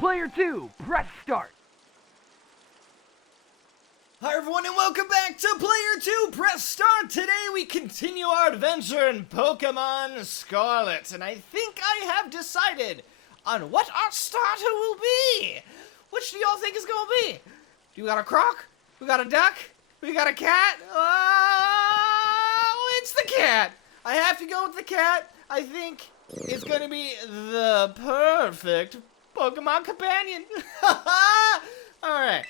Player 2, press start. Hi everyone and welcome back to Player 2 Press Start! Today we continue our adventure in Pokémon Scarlet, and I think I have decided on what our starter will be! Which do y'all think is gonna be? Do we got a croc? We got a duck? We got a cat? Oh, it's the cat! I have to go with the cat. I think it's gonna be the perfect Pokemon companion. Alright.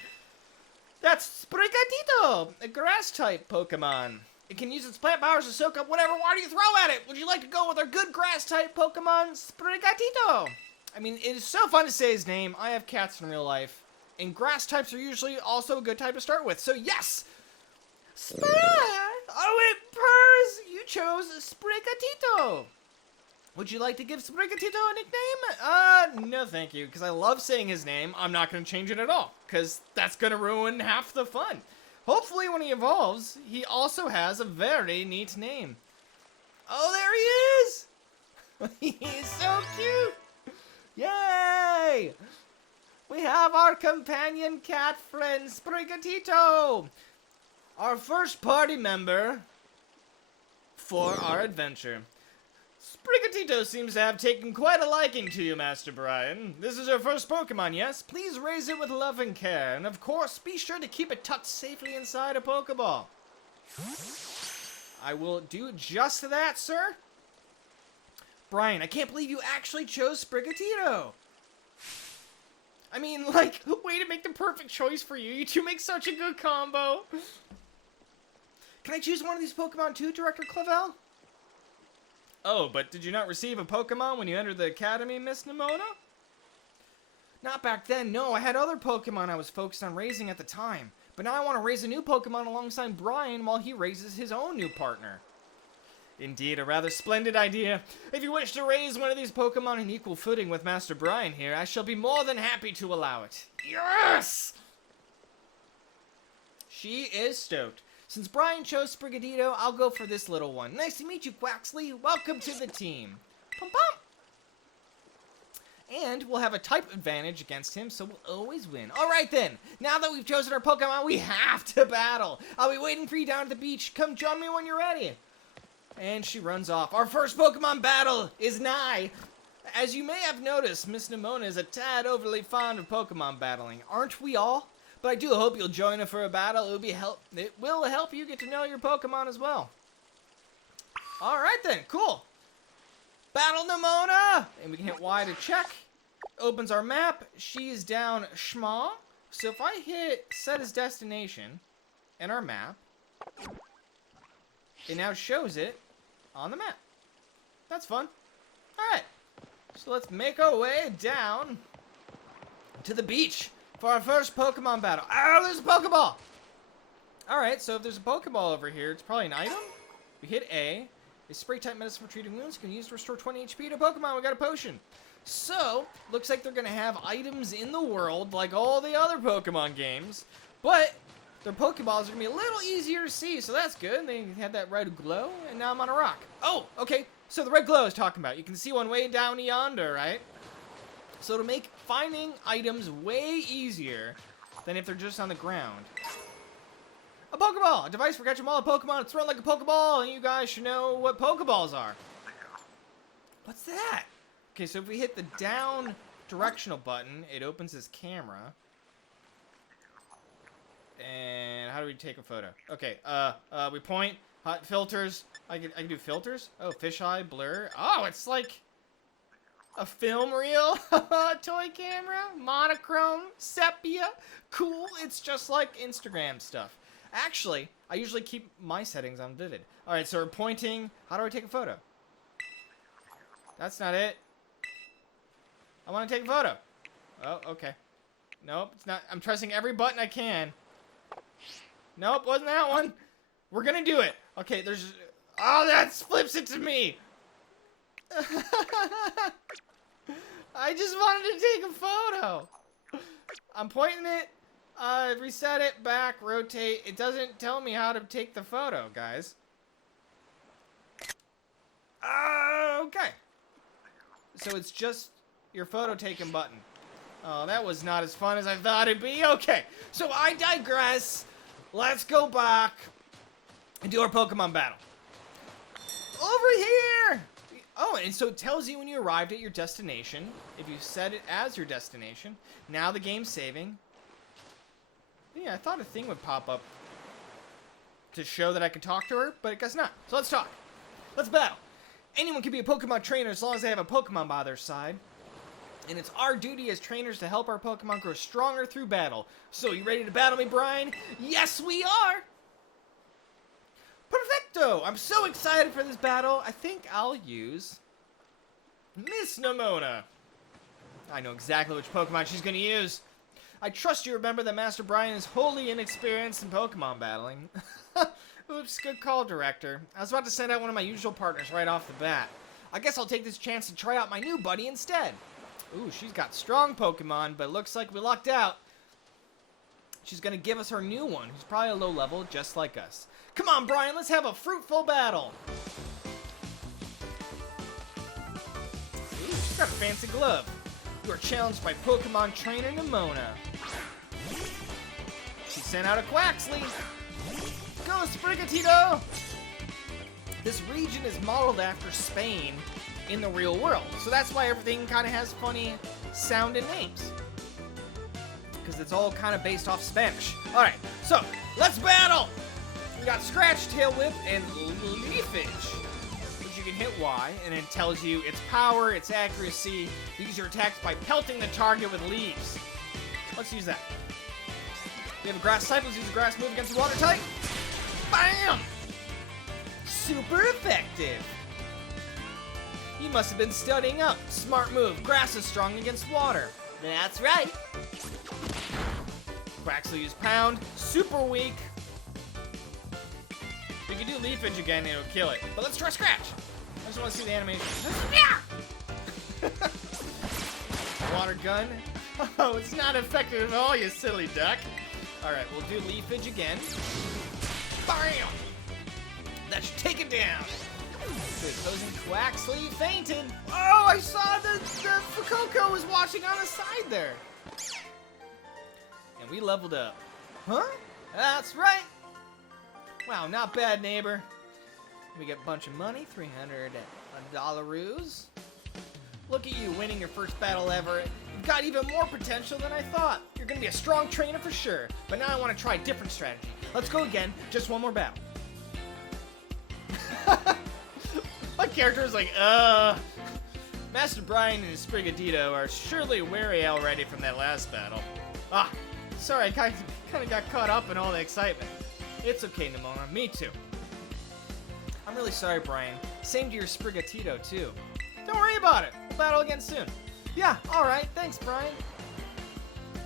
That's Sprigatito, a grass-type Pokemon. It can use its plant powers to soak up whatever water you throw at it. Would you like to go with our good grass-type Pokemon, Sprigatito? I mean, it is so fun to say his name. I have cats in real life, and grass types are usually also a good type to start with. So yes, oh, it purrs. You chose Sprigatito. Would you like to give Sprigatito a nickname? No thank you, because I love saying his name. I'm not going to change it at all, because that's going to ruin half the fun. Hopefully when he evolves, he also has a very neat name. Oh, there he is! He's so cute! Yay! We have our companion cat friend, Sprigatito! Our first party member for our adventure. Sprigatito seems to have taken quite a liking to you, Master Brian. This is your first Pokemon, yes? Please raise it with love and care, and of course, be sure to keep it tucked safely inside a Pokeball. I will do just that, sir. Brian, I can't believe you actually chose Sprigatito. I mean, like, way to make the perfect choice for you. You two make such a good combo. Can I choose one of these Pokemon too, Director Clavel? Oh, but did you not receive a Pokemon when you entered the Academy, Miss Nimona? Not back then, no. I had other Pokemon I was focused on raising at the time. But now I want to raise a new Pokemon alongside Brian while he raises his own new partner. Indeed, a rather splendid idea. If you wish to raise one of these Pokemon on equal footing with Master Brian here, I shall be more than happy to allow it. Yes! She is stoked. Since Brian chose Sprigatito, I'll go for this little one. Nice to meet you, Quaxley. Welcome to the team. Pum pum. And we'll have a type advantage against him, so we'll always win. Alright then, now that we've chosen our Pokemon, we have to battle. I'll be waiting for you down at the beach. Come join me when you're ready. And she runs off. Our first Pokemon battle is nigh. As you may have noticed, Miss Nimona is a tad overly fond of Pokemon battling. Aren't we all? But I do hope you'll join her for a battle. It will help you get to know your Pokemon as well. Alright then, cool. Battle Nimona! And we can hit Y to check. Opens our map. She's down Schma. So if I hit set as destination in our map, it now shows it on the map. That's fun. Alright. So let's make our way down to the beach for our first Pokemon battle. Oh, there's a Pokeball! Alright, so if there's a Pokeball over here, it's probably an item. We hit A. A spray-type medicine for treating wounds can be used to restore 20 HP to Pokemon. We got a potion. So, looks like they're going to have items in the world like all the other Pokemon games. But their Pokeballs are going to be a little easier to see, so that's good. They had that red glow, and now I'm on a rock. Oh, okay. So the red glow I was talking about. You can see one way down yonder, right? So it'll make finding items way easier than if they're just on the ground. A Pokeball! A device for catching all Pokemon. It's thrown like a Pokeball, and you guys should know what Pokeballs are. What's that? Okay, so if we hit the down directional button, it opens this camera. And how do we take a photo? Okay, we point, hot filters. I can do filters. Oh, fisheye, blur. Oh, it's like a film reel, toy camera, monochrome, sepia. Cool. It's just like Instagram stuff. Actually, I usually keep my settings on vivid. All right, so we're pointing. How do I take a photo? That's not it. I want to take a photo. Oh, okay. Nope, it's not. I'm pressing every button I can. Nope, wasn't that one. We're gonna do it. Okay, there's... Oh, that flips it to me. I just wanted to take a photo. I'm pointing it. Reset it, back, rotate. It doesn't tell me how to take the photo, guys. Okay. So it's just your photo taken button. Oh, that was not as fun as I thought it'd be. Okay, so I digress. Let's go back and do our Pokemon battle. Over here! Oh, and so it tells you when you arrived at your destination, if you set it as your destination. Now the game's saving. Yeah, I thought a thing would pop up to show that I could talk to her, but I guess not. So let's talk. Let's battle. Anyone can be a Pokemon trainer as long as they have a Pokemon by their side. And it's our duty as trainers to help our Pokemon grow stronger through battle. So, you ready to battle me, Brian? Yes, we are! Perfecto! I'm so excited for this battle. I think I'll use Miss Nimona. I know exactly which Pokemon she's going to use. I trust you remember that Master Brian is wholly inexperienced in Pokemon battling. Oops, good call, Director. I was about to send out one of my usual partners right off the bat. I guess I'll take this chance to try out my new buddy instead. Ooh, she's got strong Pokemon, but it looks like we lucked out. She's going to give us her new one, who's probably a low level, just like us. Come on, Brian, let's have a fruitful battle. Ooh, she's got a fancy glove. You are challenged by Pokemon Trainer Nimona. She sent out a Quaxley. Go, Sprigatito! This region is modeled after Spain in the real world, so that's why everything kind of has funny sounding names. Because it's all kind of based off Spanish. Alright, so, let's battle! We got Scratch, Tail Whip, and Leafage. Which you can hit Y, and it tells you its power, its accuracy. You use your attacks by pelting the target with leaves. Let's use that. We have a grass type. Let's use a grass move against the water type. Bam! Super effective. You must have been studying up. Smart move. Grass is strong against water. That's right. Quaxley use Pound. Super weak. We can do Leafage again and it'll kill it. But let's try Scratch. I just want to see the animation. Water gun. Oh, it's not effective at all, you silly duck. Alright, we'll do Leafage again. Bam! That should take it down. Opposing Quaxley fainted. Oh, I saw the Fuecoco was watching on the side there. And we leveled up. Huh? That's right. Wow, not bad, neighbor. We get a bunch of money, $300. Look at you winning your first battle ever. You've got even more potential than I thought. You're gonna be a strong trainer for sure. But now I want to try a different strategy. Let's go again. Just one more battle. My character is like, Master Brian and his Sprigatito are surely wary already from that last battle. Ah, sorry, I kind of got caught up in all the excitement. It's okay, Nimona. Me too. I'm really sorry, Brian. Same to your Sprigatito, too. Don't worry about it. We'll battle again soon. Yeah, alright. Thanks, Brian.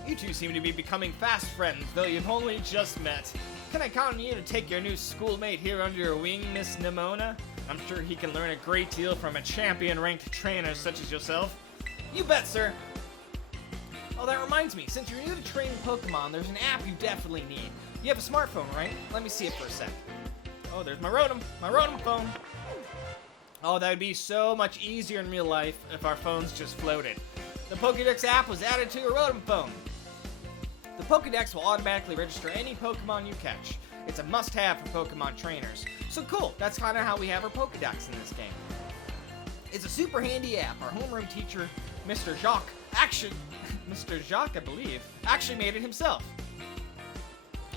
You two seem to be becoming fast friends, though you've only just met. Can I count on you to take your new schoolmate here under your wing, Miss Nimona? I'm sure he can learn a great deal from a champion-ranked trainer such as yourself. You bet, sir. Oh, that reminds me. Since you're new to training Pokemon, there's an app you definitely need. You have a smartphone, right? Let me see it for a sec. Oh, there's my Rotom phone. Oh, that would be so much easier in real life if our phones just floated. The Pokédex app was added to your Rotom phone. The Pokédex will automatically register any Pokemon you catch. It's a must-have for Pokemon trainers. So cool, that's kind of how we have our Pokédex in this game. It's a super handy app. Our homeroom teacher, Mr. Jacques, I believe, actually made it himself.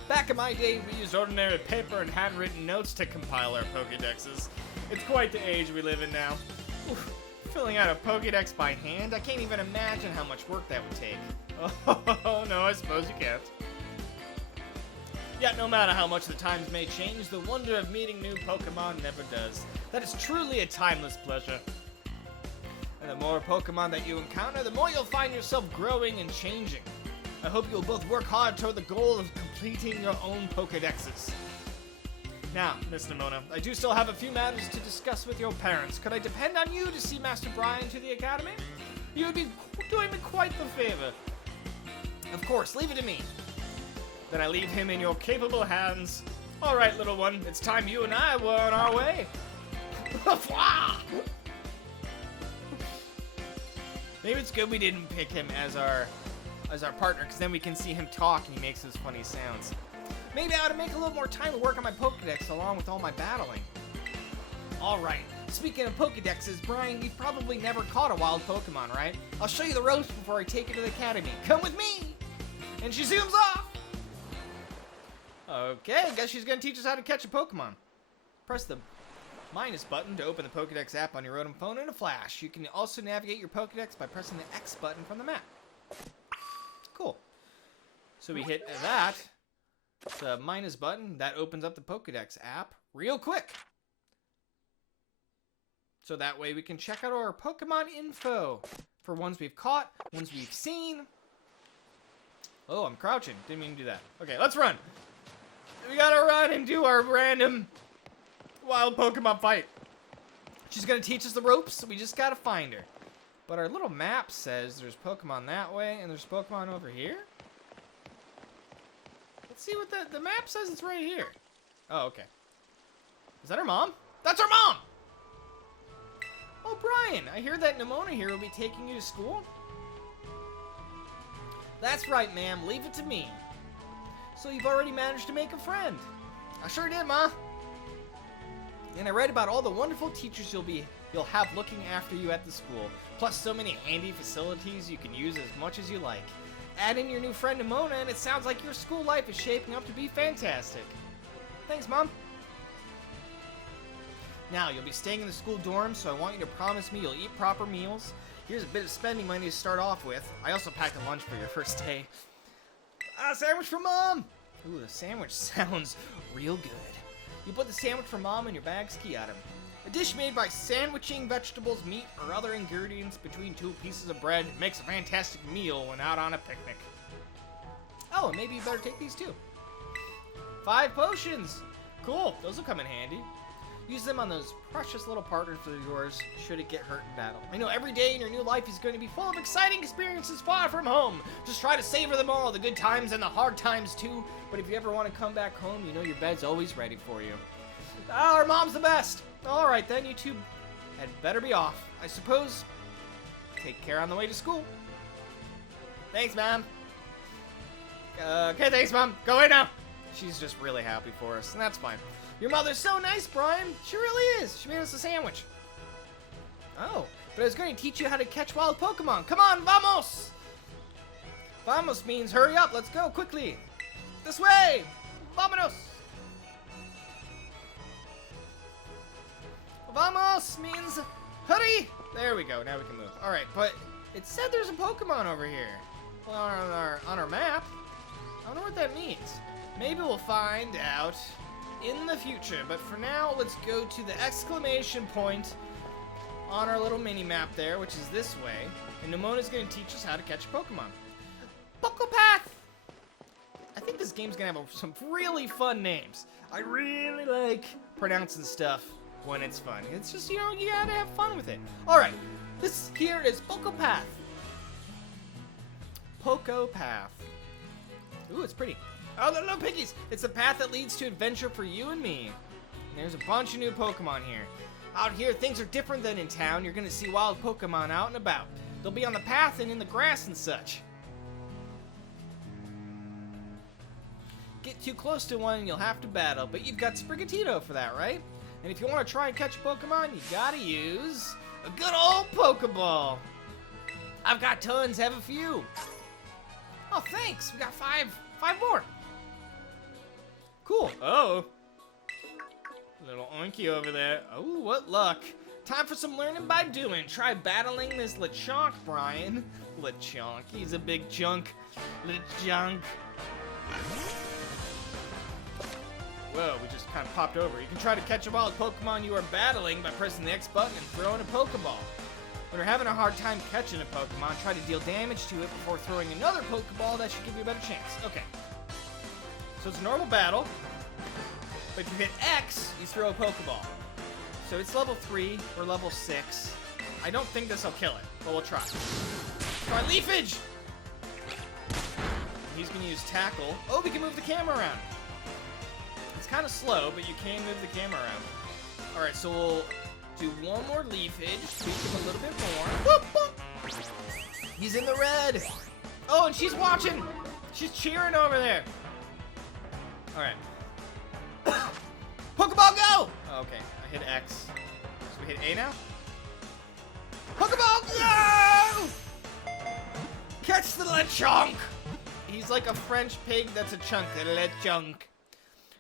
Back in my day, we used ordinary paper and handwritten notes to compile our Pokédexes. It's quite the age we live in now. Oof, filling out a Pokédex by hand, I can't even imagine how much work that would take. Oh, no, I suppose you can't. Yet, no matter how much the times may change, the wonder of meeting new Pokemon never does. That is truly a timeless pleasure. And the more Pokemon that you encounter, the more you'll find yourself growing and changing. I hope you'll both work hard toward the goal of completing your own Pokédexes. Now, Miss Nimona, I do still have a few matters to discuss with your parents. Could I depend on you to see Master Brian to the academy? You would be doing me quite the favor. Of course, leave it to me. Then I leave him in your capable hands. All right, little one, it's time you and I were on our way. Maybe it's good we didn't pick him as our as our partner, because then we can see him talk and he makes those funny sounds. Maybe I ought to make a little more time to work on my Pokédex along with all my battling. Alright, speaking of Pokédexes, Brian, you've probably never caught a wild Pokemon, right? I'll show you the ropes before I take you to the academy. Come with me! And she zooms off! Okay, I guess she's gonna teach us how to catch a Pokemon. Press the minus button to open the Pokédex app on your Rotom phone in a flash. You can also navigate your Pokédex by pressing the X button from the map. Cool. So we hit that, the minus button, that opens up the Pokédex app real quick. So that way we can check out our Pokemon info for ones we've caught, ones we've seen. Oh, I'm crouching. Didn't mean to do that. Okay, let's run. We gotta run and do our random wild Pokemon fight. She's gonna teach us the ropes, so we just gotta find her. But our little map says there's Pokemon that way and there's Pokemon over here. Let's see what the map says. It's right here. Oh, okay. Is that her mom? That's her mom! Oh, Brian, I hear that Nimona here will be taking you to school. That's right, ma'am. Leave it to me. So you've already managed to make a friend. I sure did, Ma. And I read about all the wonderful teachers you'll have looking after you at the school. Plus so many handy facilities you can use as much as you like. Add in your new friend Nimona and it sounds like your school life is shaping up to be fantastic. Thanks, Mom. Now, you'll be staying in the school dorm, so I want you to promise me you'll eat proper meals. Here's a bit of spending money to start off with. I also packed a lunch for your first day. A sandwich for Mom! Ooh, the sandwich sounds real good. You put the sandwich for Mom in your bag's key item. A dish made by sandwiching vegetables, meat, or other ingredients between two pieces of bread makes a fantastic meal when out on a picnic. Oh, and maybe you better take these too. 5 potions! Cool, those will come in handy. Use them on those precious little partners of yours should it get hurt in battle. I know every day in your new life is going to be full of exciting experiences far from home. Just try to savor them all, the good times and the hard times too. But if you ever want to come back home, you know your bed's always ready for you. Oh, our mom's the best. All right, then you two had better be off. I suppose take care on the way to school. Thanks, Mom. Okay, thanks, Mom. Go away now. She's just really happy for us, and that's fine. Your mother's so nice, Brian. She really is. She made us a sandwich. Oh, but I was going to teach you how to catch wild Pokemon. Come on, vamos! Vamos means hurry up. Let's go quickly. This way. Vámonos. Vamos means hurry. There we go. Now we can move. All right, but it said there's a Pokemon over here. Well, on our map. I wonder what that means. Maybe we'll find out in the future, but for now, let's go to the exclamation point on our little mini-map there, which is this way, and Nimona's going to teach us how to catch a Pokemon. Pokepath! I think this game's going to have some really fun names. I really like pronouncing stuff when it's fun. It's just, you know, you gotta have fun with it. Alright, this here is Pokepath. Pokepath. Ooh, it's pretty. Oh, the little piggies! It's the path that leads to adventure for you and me. And there's a bunch of new Pokemon here. Out here, things are different than in town. You're gonna see wild Pokemon out and about. They'll be on the path and in the grass and such. Get too close to one and you'll have to battle, but you've got Sprigatito for that, right? And if you want to try and catch a Pokemon, you gotta use a good old Pokeball. I've got tons, have a few. Oh, thanks. We got five more. Cool. Oh. Little Oinky over there. Oh, what luck. Time for some learning by doing. Try battling this Lechonk, Brian. Lechonk. He's a big chunk. Lechonk. Whoa, we just kind of popped over. You can try to catch a wild Pokemon you are battling by pressing the X button and throwing a Pokeball. When you're having a hard time catching a Pokemon, try to deal damage to it before throwing another Pokeball. That should give you a better chance. Okay. So it's a normal battle, but if you hit X, you throw a Pokeball. So it's level 3, we're level 6. I don't think this will kill it, but we'll try. Try Leafage! He's gonna use Tackle. Oh, we can move the camera around. It's kind of slow, but you can move the camera around. Alright, so we'll do one more Leafage, tweak him a little bit more. Whoop, whoop. He's in the red! Oh, and she's watching. She's cheering over there. All right. Pokeball, go! Oh, okay, I hit X. So we hit A now? Pokeball, go! Catch the Lechonk! He's like a French pig that's a chunk. A Lechonk.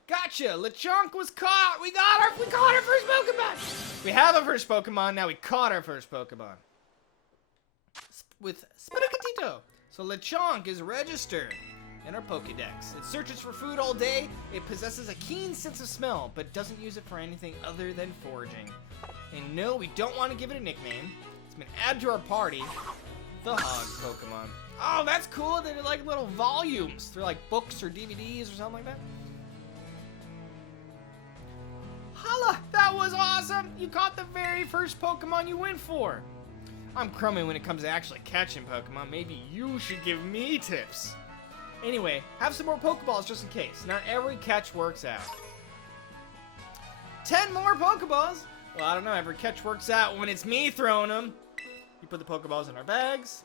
Gotcha! Lechonk was caught! We caught our first Pokemon! We have a first Pokemon, now we caught our first Pokemon. With Sprigatito. So Lechonk is registered in our Pokedex. It searches for food all day. It possesses a keen sense of smell, but doesn't use it for anything other than foraging. And no, we don't want to give it a nickname. It's been added to our party. The Hog Pokemon. Oh, that's cool. They're like little volumes. They're like books or DVDs or something like that. Holla! That was awesome! You caught the very first Pokemon you went for. I'm crummy when it comes to actually catching Pokemon. Maybe you should give me tips. Anyway, have some more Pokeballs just in case. Not every catch works out. 10 more Pokeballs? Well, I don't know. Every catch works out when it's me throwing them. You put the Pokeballs in our bags.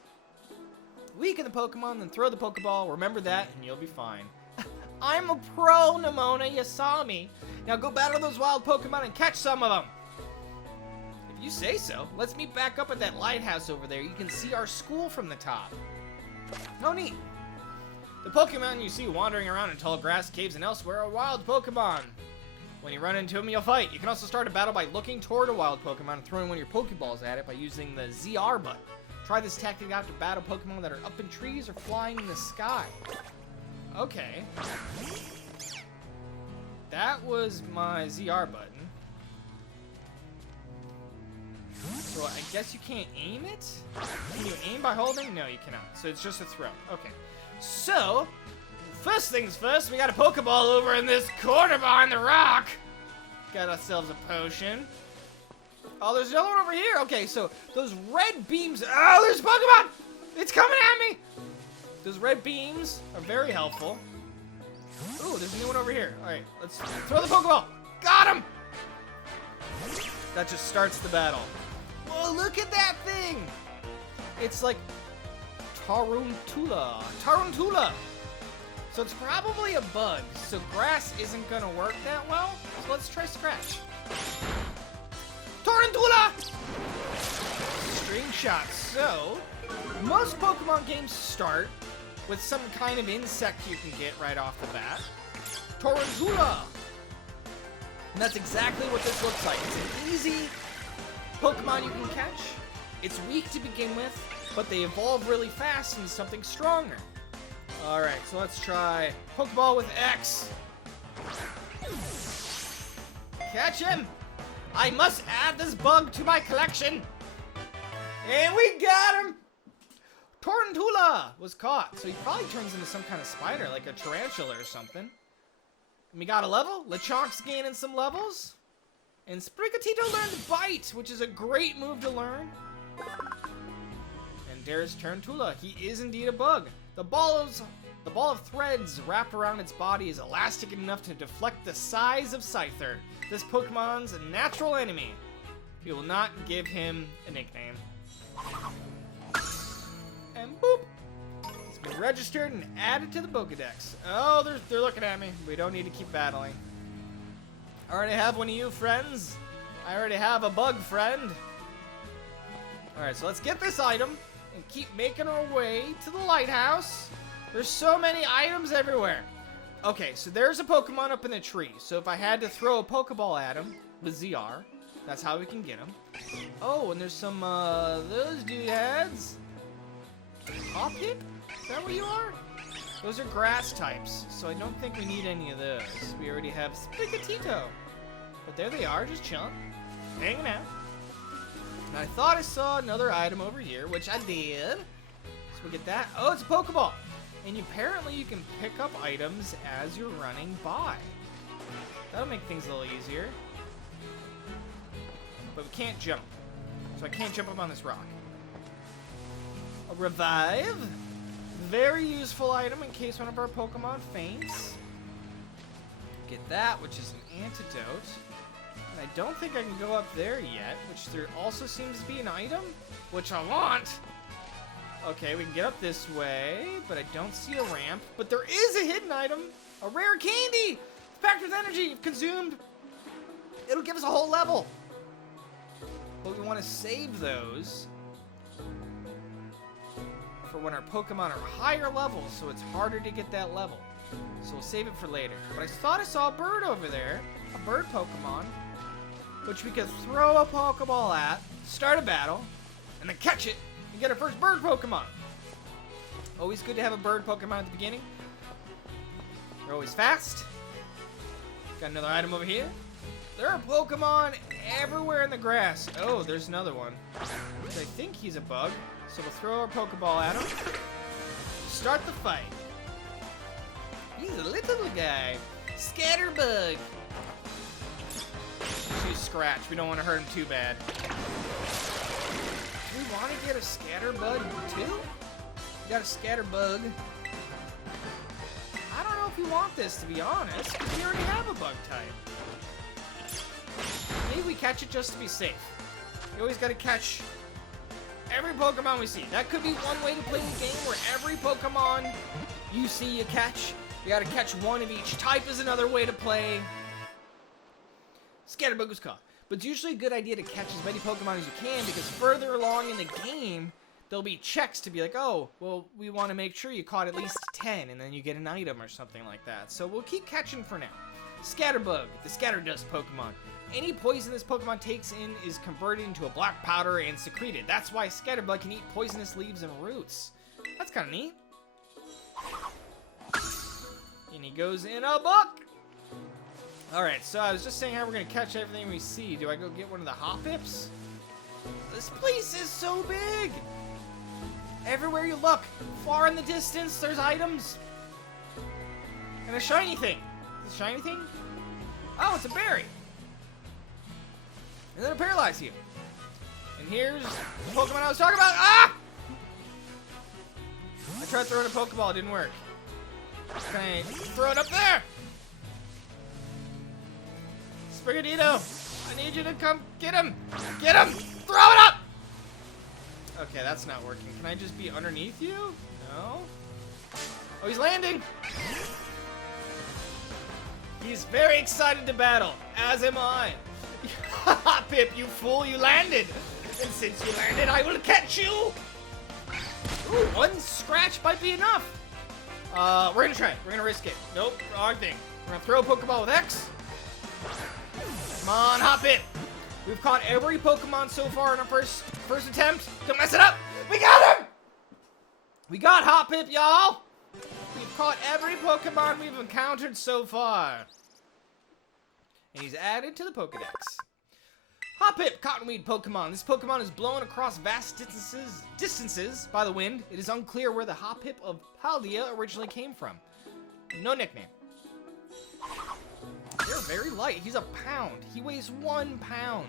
Weaken the Pokemon, then throw the Pokeball. Remember that, and you'll be fine. I'm a pro, Nimona. You saw me. Now go battle those wild Pokemon and catch some of them. If you say so. Let's meet back up at that lighthouse over there. You can see our school from the top. Oh, neat. The Pokemon you see wandering around in tall grass caves and elsewhere are wild Pokemon. When you run into them, you'll fight. You can also start a battle by looking toward a wild Pokemon and throwing one of your Pokeballs at it by using the ZR button. Try this tactic out to battle Pokemon that are up in trees or flying in the sky. Okay. That was my ZR button. So I guess you can't aim it? Can you aim by holding? No, you cannot. So it's just a throw. Okay. So, first things first, we got a Pokeball over in this corner behind the rock. Got ourselves a potion. Oh, there's another one over here. Okay, so those red beams. Oh, there's a Pokemon! It's coming at me! Those red beams are very helpful. Ooh, there's a new one over here. All right, let's throw the Pokeball. Got him! That just starts the battle. Whoa, look at that thing! It's like Tarantula. Tarantula! So it's probably a bug, so grass isn't gonna work that well. So let's try Scratch. Tarantula! String shot. So, most Pokemon games start with some kind of insect you can get right off the bat. Tarantula! And that's exactly what this looks like. It's an easy Pokemon you can catch. It's weak to begin with, but they evolve really fast into something stronger. Alright, so let's try Pokeball with X. Catch him! I must add this bug to my collection. And we got him! Tarantula was caught, so he probably turns into some kind of spider, like a tarantula or something. And we got a level. Lechonk's gaining some levels. And Sprigatito learned Bite, which is a great move to learn. And there's Tarantula. He is indeed a bug. The ball of threads wrapped around its body is elastic enough to deflect the size of Scyther, this Pokemon's natural enemy. We will not give him a nickname. And boop! It's been registered and added to the Pokedex. Oh, they're looking at me. We don't need to keep battling. I already have one of you friends. I already have a bug friend. Alright, so let's get this item and keep making our way to the lighthouse. There's so many items everywhere. Okay, so there's a Pokemon up in the tree. So if I had to throw a Pokeball at him with ZR, that's how we can get him. Oh, and there's some, those doodads. Hoppip? Is that what you are? Those are grass types, so I don't think we need any of those. We already have Sprigatito. But there they are, just chilling, hanging out. And I thought I saw another item over here, which I did. So we get that. Oh, it's a Pokeball. And apparently you can pick up items as you're running by. That'll make things a little easier. But we can't jump. So I can't jump up on this rock. A Revive. Very useful item in case one of our Pokemon faints. Get that, which is an antidote. And I don't think I can go up there yet, which there also seems to be an item, which I want. Okay, we can get up this way, but I don't see a ramp. But there is a hidden item, a rare candy. It's packed with energy. If consumed, it'll give us a whole level. But we want to save those for when our Pokemon are higher levels, so it's harder to get that level. So we'll save it for later. But I thought I saw a bird over there, a bird Pokemon, which we could throw a Pokeball at, start a battle, and then catch it and get our first bird Pokemon. Always good to have a bird Pokemon at the beginning. They're always fast. Got another item over here. There are Pokemon everywhere in the grass. Oh, there's another one. I think he's a bug. So we'll throw our Pokeball at him. Start the fight. He's a little guy. Scatterbug. She's Scratch. We don't want to hurt him too bad. Do we want to get a Scatterbug too? We got a Scatterbug. I don't know if we want this, to be honest, because we already have a bug type. Maybe we catch it just to be safe. You always got to catch every Pokemon we see. That could be one way to play the game, where every Pokemon you see you catch. You gotta catch one of each type is another way to play. Scatterbug was caught. But it's usually a good idea to catch as many Pokemon as you can, because further along in the game, there'll be checks to be like, oh, well, we want to make sure you caught at least 10, and then you get an item or something like that. So we'll keep catching for now. Scatterbug, the Scatterdust Pokemon. Any poison this Pokemon takes in is converted into a black powder and secreted. That's why Scatterbug can eat poisonous leaves and roots. That's kind of neat. And he goes in a book. Alright, so I was just saying how we're going to catch everything we see. Do I go get one of the Hoppips? This place is so big. Everywhere you look, far in the distance, there's items. And a shiny thing. Is it a shiny thing? Oh, it's a berry. And then a paralyze you. And here's the Pokemon I was talking about. Ah! I tried throwing a Pokeball, it didn't work. Okay, throw it up there. Sprigatito, I need you to come get him. Get him. Throw it up. Okay, that's not working. Can I just be underneath you? No. Oh, he's landing. He's very excited to battle, as am I. Pip, you fool, you landed. And since you landed, I will catch you. Ooh, one scratch might be enough. We're gonna try it. We're gonna risk it. Nope, wrong thing. We're gonna throw a Pokeball with X. Come on, Hoppip. We've caught every Pokemon so far in our first attempt. Don't mess it up. We got him. We got Hoppip, y'all. We've caught every Pokemon we've encountered so far. And he's added to the Pokedex. Hoppip, Cottonweed Pokemon. This Pokemon is blown across vast distances by the wind. It is unclear where the Hoppip of Paldea originally came from. No nickname. They're very light. He's a pound. He weighs 1 pound.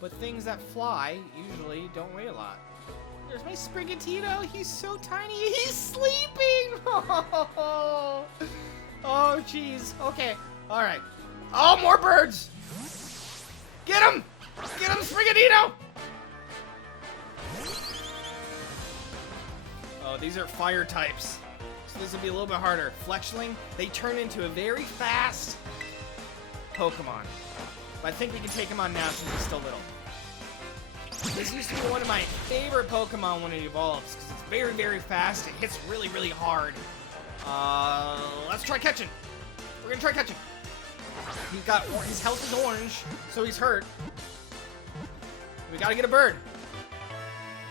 But things that fly usually don't weigh a lot. There's my Sprigatito. He's so tiny. He's sleeping. Oh, jeez. Okay. All right. Oh, more birds. Get him. Get him, Sprigatito. Oh, these are fire types. So this will be a little bit harder. Fletchling, they turn into a very fast Pokemon. But I think we can take him on now since he's still little. This used to be one of my favorite Pokemon when it evolves, because it's very, very fast. It hits really, really hard. Let's try catching. We're gonna try catching. His health is orange, so he's hurt. We gotta get a bird.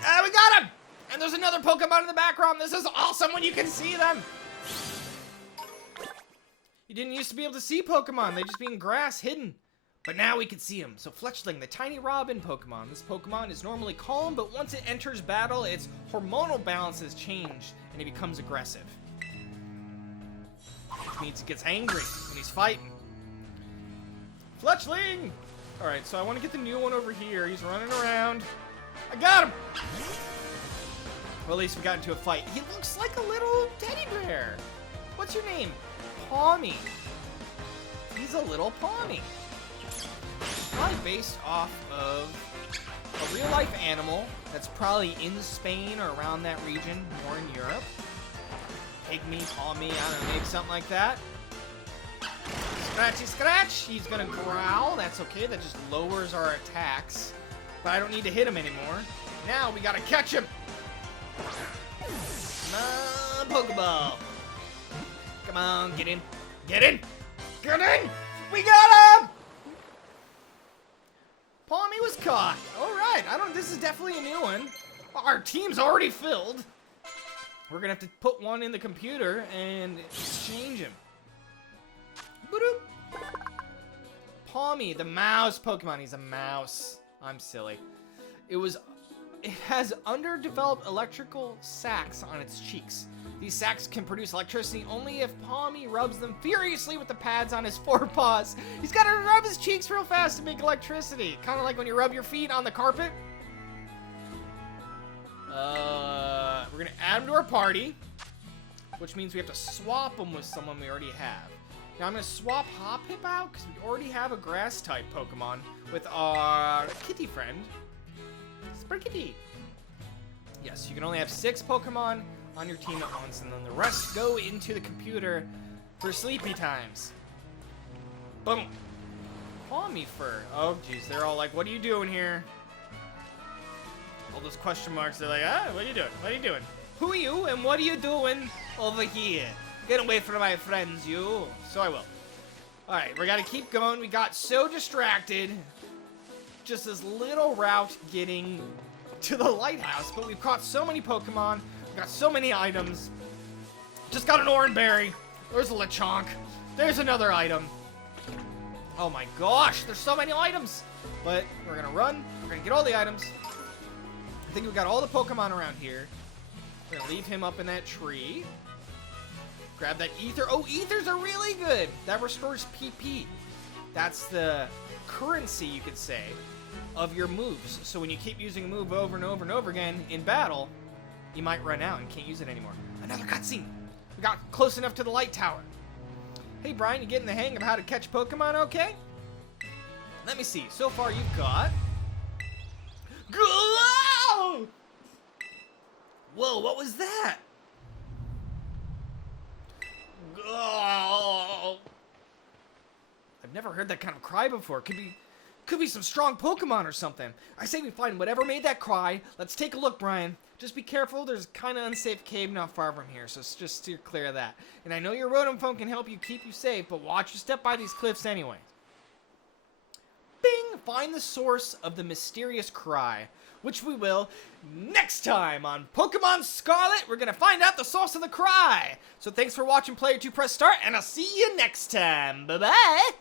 Ah, we got him! And there's another Pokemon in the background. This is awesome when you can see them. You didn't used to be able to see Pokemon. They'd just be in grass, hidden. But now we can see them. So Fletchling, the tiny robin Pokemon. This Pokemon is normally calm, but once it enters battle, its hormonal balances change, and it becomes aggressive. Which means it gets angry when he's fighting. Fletchling! Alright, so I want to get the new one over here. He's running around. I got him! Well, at least we got into a fight. He looks like a little teddy bear. What's your name? Pawmi. He's a little Pawmi. Probably based off of a real-life animal that's probably in Spain or around that region, more in Europe. Pygmy, Palmy, I don't know, maybe something like that. Scratchy scratch, he's gonna growl, that's okay, that just lowers our attacks. But I don't need to hit him anymore. Now we gotta catch him! Come on, Pokeball! Come on, get in! Get in! Get in! We got him! Palmy was caught. Alright, this is definitely a new one. Our team's already filled. We're gonna have to put one in the computer and exchange him. Boop. Palmy, the mouse Pokemon. He's a mouse. I'm silly. It has underdeveloped electrical sacs on its cheeks. These sacs can produce electricity only if Palmy rubs them furiously with the pads on his forepaws. He's got to rub his cheeks real fast to make electricity. Kind of like when you rub your feet on the carpet. We're going to add him to our party, which means we have to swap him with someone we already have. Now I'm going to swap Hoppip out because we already have a grass-type Pokemon with our kitty friend, Sparkitty. Yes, you can only have 6 Pokemon on your team at once, and then the rest go into the computer for sleepy times. Boom. Palmy fur. Oh, jeez, they're all like, what are you doing here? All those question marks, they're like, what are you doing? What are you doing? Who are you, and what are you doing over here? Get away from my friends, you. So I will. Alright, we gotta keep going. We got so distracted. Just this little route getting to the lighthouse, but we've caught so many Pokemon. We've got so many items. Just got an Oranberry. There's a Lechonk. There's another item. Oh my gosh, there's so many items. But we're gonna run. We're gonna get all the items. I think we got all the Pokemon around here. We're gonna leave him up in that tree. Grab that ether. Oh, ethers are really good. That restores PP. That's the currency, you could say, of your moves. So when you keep using a move over and over and over again in battle, you might run out and can't use it anymore. Another cutscene. We got close enough to the light tower. Hey, Brian, you getting the hang of how to catch Pokemon okay? Let me see. So far, you've got... Whoa, what was that? I've never heard that kind of cry before. Could be some strong Pokemon or something. I say we find whatever made that cry. Let's take a look, Brian. Just be careful. There's kind of unsafe cave not far from here, so just steer clear of that. And I know your Rotom phone can help you keep you safe, but watch your step by these cliffs anyway. Bing! Find the source of the mysterious cry, which we will next time on Pokemon Scarlet. We're going to find out the source of the cry. So thanks for watching Player 2 Press Start, and I'll see you next time. Bye-bye!